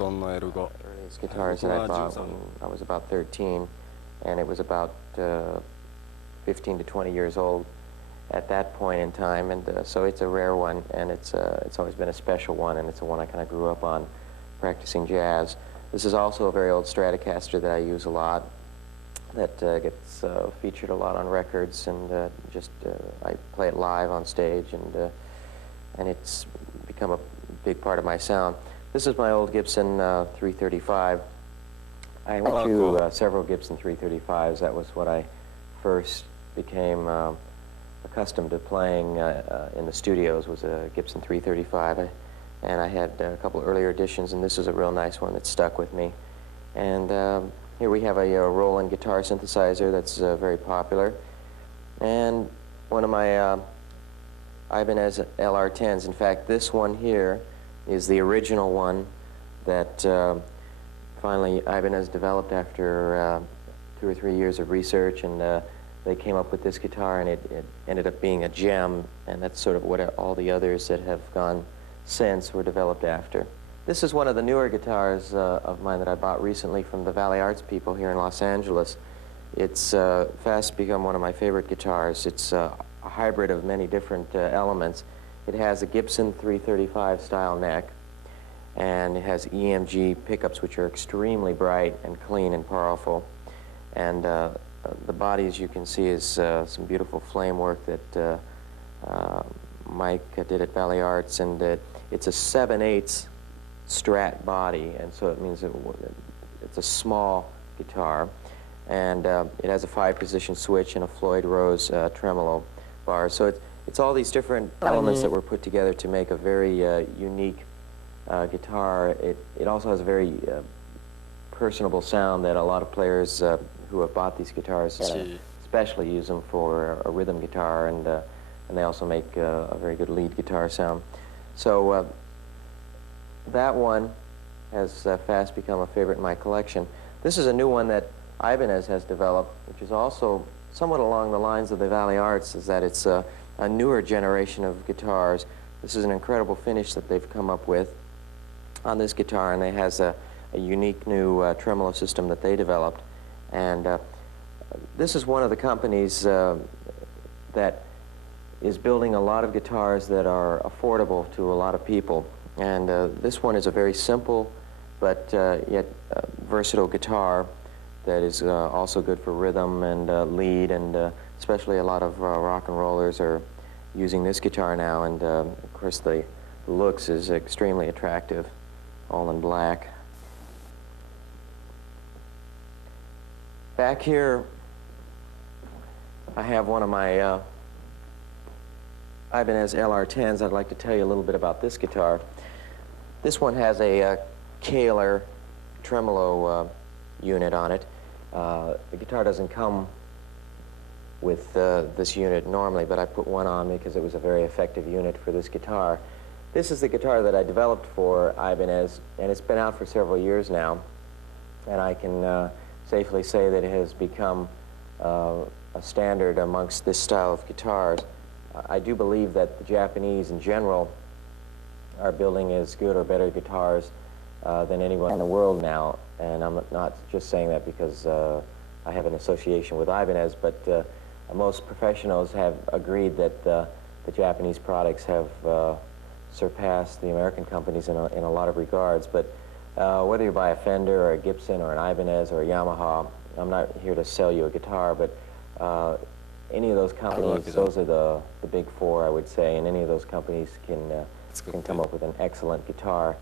earliest guitars that I bought when I was about 13, and it was about 15 to 20 years old at that point in time, and so it's a rare one, and it's always been a special one, and it's the one I kind of grew up on practicing jazz. This is also a very old Stratocaster that I use a lot, that gets featured a lot on records, and I play it live on stage, and it's become a big part of my sound. This is my old Gibson 335. I went through several Gibson 335s. That was what I first became accustomed to playing in the studios, was a Gibson 335. And I had a couple earlier editions, and this is a real nice one that stuck with me. And here we have a Roland guitar synthesizer that's very popular. And one of my Ibanez LR10s. In fact, this one here is the original one that finally Ibanez developed after 2 or 3 years of research, and they came up with this guitar, and it ended up being a gem, and that's sort of what all the others that have gone since were developed after. This is one of the newer guitars of mine that I bought recently from the Valley Arts people here in Los Angeles. It's fast become one of my favorite guitars. It's a hybrid of many different elements. It has a Gibson 335 style neck, and it has EMG pickups, which are extremely bright and clean and powerful. And the body, as you can see, is some beautiful flame work that Mike did at Valley Arts, and it's a 7/8 Strat body, and so it means it's a small guitar, and it has a 5-position switch and a Floyd Rose tremolo bar. So it's all these different elements that were put together to make a very unique guitar. It also has a very personable sound that a lot of players who have bought these guitars especially use them for a rhythm guitar, and they also make a very good lead guitar sound. So that one has fast become a favorite in my collection. This is a new one that Ibanez has developed, which is also somewhat along the lines of the Valley Arts, is that it's a newer generation of guitars. This is an incredible finish that they've come up with on this guitar, and it has a unique new tremolo system that they developed. And this is one of the companies that is building a lot of guitars that are affordable to a lot of people. And this one is a very simple but yet versatile guitar that is also good for rhythm and lead, and especially a lot of rock and rollers are using this guitar now, and of course the looks is extremely attractive, all in black. Back here I have one of my Ibanez LR10s. I'd like to tell you a little bit about this guitar. This one has a Kahler tremolo unit on it. The guitar doesn't come with this unit normally, but I put one on because it was a very effective unit for this guitar. This is the guitar that I developed for Ibanez, and it's been out for several years now, and I can safely say that it has become a standard amongst this style of guitars. I do believe that the Japanese in general are building as good or better guitars than anyone in the world now, and I'm not just saying that because I have an association with Ibanez, but most professionals have agreed that the Japanese products have surpassed the American companies in a lot of regards. But whether you buy a Fender or a Gibson or an Ibanez or a Yamaha, I'm not here to sell you a guitar, but any of those companies, those are the big four, I would say, and any of those companies can come up with an excellent guitar.